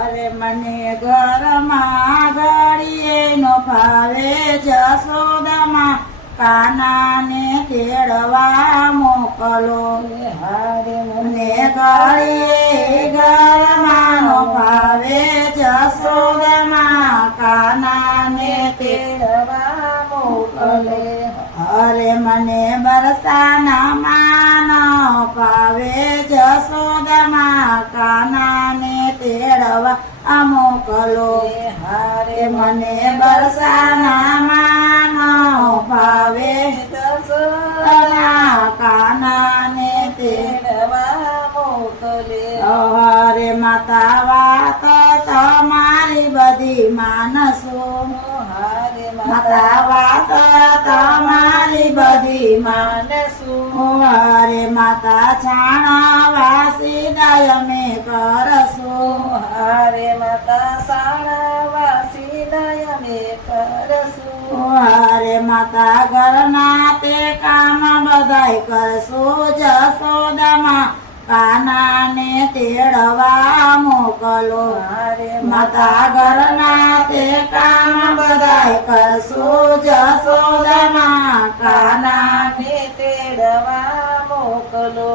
અરે મને ઘરમાં ઘડીએ નો ભાવે જશોદામાં કાનાને તેડવા મોકલો. હારે મને ઘડીએ ઘરમાં નો ભાવે જશોદામાં કાનાને તેડવા મોકલે. અરે મને બરસાના માન ભાવે જશોદામાં કાનાને તેડવા મોકલો. હારે મને બરસાના માન ભાવે જશોદામાં કાનાને તેડવા મોકલે. હરે માતા વાત તમારી બધી માનસો. હારે માતા વાત તમારી બધી માનસું. હરે માતા છાણવાસી દય અમે કરશું. હારે માતા સાણાવાસી દય અમે કરશું. હરે માતા ઘરના તે કામ બધાય કરશું જશોદામાં કાનાને તેડવા મોકલો. હારે માતા ઘરના તે કામ બધાય કરશું જશોદામાં કાનાને ને તેડવા મોકલો.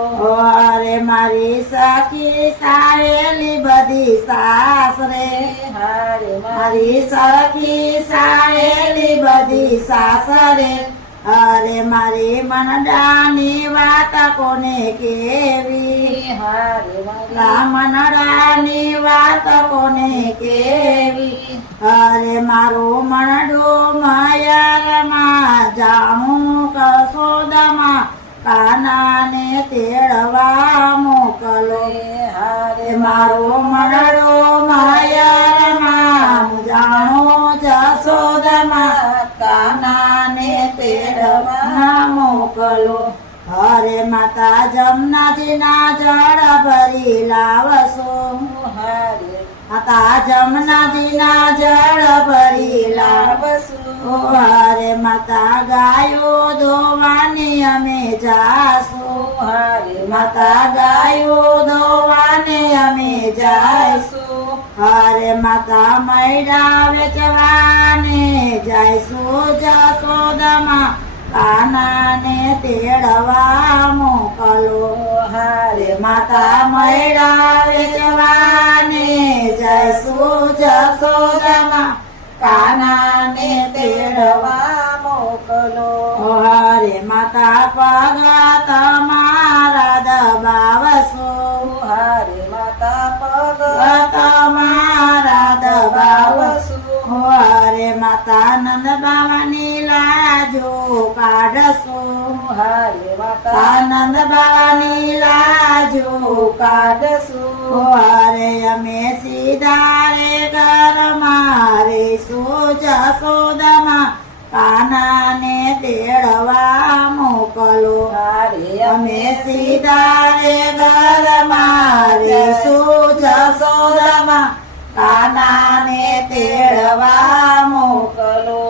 અરે મારી સખી સાયેલી બધી સાસરે. હારે મારી સખી સાયેલી બધી સાસરે. અરે મારી મનડાની વાત કોને કેવી. હારે મનડાની વાત કોને કેવી. અરે મારું મનડું માયારમાં જાણું કસોદામાં કાનાને તેડવા મોકલો. હારે મારું મનડું માયારમાં જાણું જશોદામાં કાનાને તેડવા મોકલો. હરે માતા જમનાજીના જળ ભરી લાવશો. હારે માતા જમનાજીના જળ ભરી લાવશો. હરે માતા ગાયો ધોવાની અમે જાશું. હારે માતા ગાયો ધોવાને અમે જાયશું. હરે માતા મૈડા વેચવાને જાયશું જશોદામાં કાનાને તેડવા મોકલો. હારે માતા મૈડા વેચવાને જાયશું જશોદામાં કાનાને તેડવા મોકલો. હરે માતા પગ તમારા દબાવશો. હારે માતા પગ તમારા દબાવશો. દબાવશું. હરે માતા નંદ બાવાની લાજો કાઢશો. હારે માતા આનંદ બાવાની લાજો કાઢશું. હરે અમે સીધા રે ઘરમાં રેશું જશોદામાં કાનાને તેડવા મોકલો. હારે અમે સીધા રે ઘરમાં રેશું જશોદામાં કાનાને તેડવા મોકલો.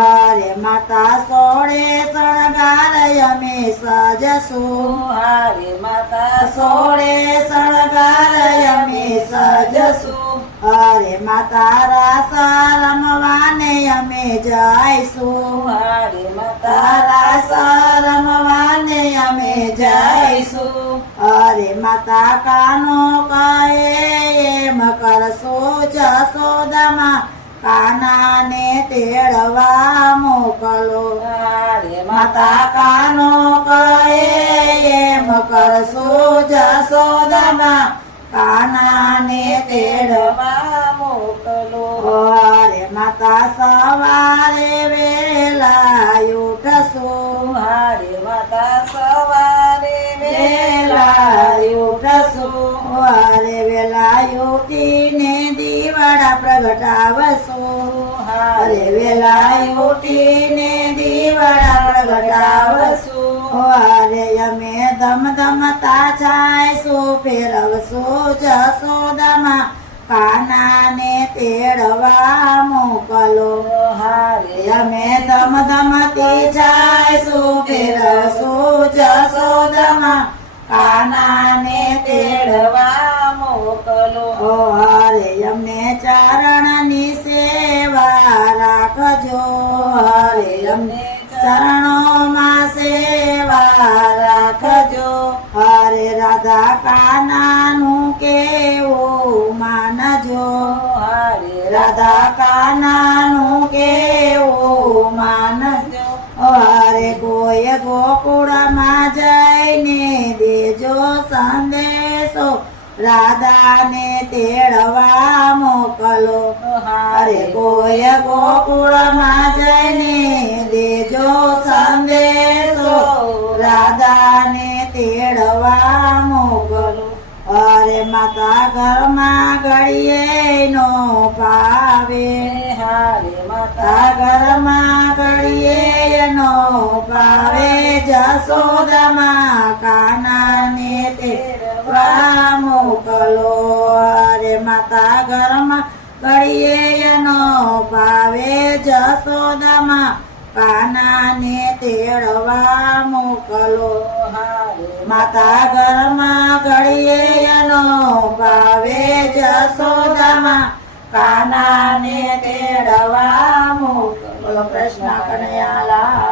હરે માતા સોળે શણગાર અમે સજશું. હારે માતા સોળે શણગાર અમે સજશું. હરે માતા રાસ રમવાને અમે જઈશું. હારે માતા તારા સરમવાને અમે જઈશું. હરે માતા કાનો કહે એમ કરશું જશોદામાં કાનાને તેડવા મોકલો. હારે માતા કાનો કહે એમ કરશું જશોદામાં કાનાને તેડવા તેડવા મોકલો. હરે માતા સવારે વેલા ઉઠશું. હારે માતા સવારે વેલા ઉઠશું. હરે વેલા ઉઠીને દીવડા પ્રગટાવશું. હરે વેલા ઉઠીને દીવડા પ્રગટાવશું. હરે અમે ધમધમતા જાયશું ફેરવશું જશોદામાં કાનાને તેડવા મોકલો. હારે અમે ધમધમતી જાયશું ફેરવશું જશોદામાં કાનાને તેડવા તેડવા મોકલો. મોકલો ઓ હરે અમને ચરણની સેવા રાખજો હરે અમને ચરણોમાં સેવા રાખજો હરે રાધા કાનાનું કેવું માનજો હરે રાધા કાનાનું કેવું માનજો હરે કોઈ ગોકુળમાં જઈને દેજો સંદેશો રાધાને તેડવા મોકલો અરે કોઈ ગોકુળમાં જઈને દેજો સંદેશો રાધાને તેડવા મોકલો અરે માતા ઘરમાં ઘડીએ નો પાવે હરે માતા તા ઘરમાં ઘડીએ નો પાવે જશોદામાં કાનાને તેડવા મોકલો અરે માતા ઘરમાં ઘડીએ નો પાવે જશોદામાં કાનાને તેડવા મોકલો હરે માતા ઘરમાં ઘડીએ નો પાવે જશોદામાં કાનાને તેડવા મોકલો કૃષ્ણ કનૈયા લાલ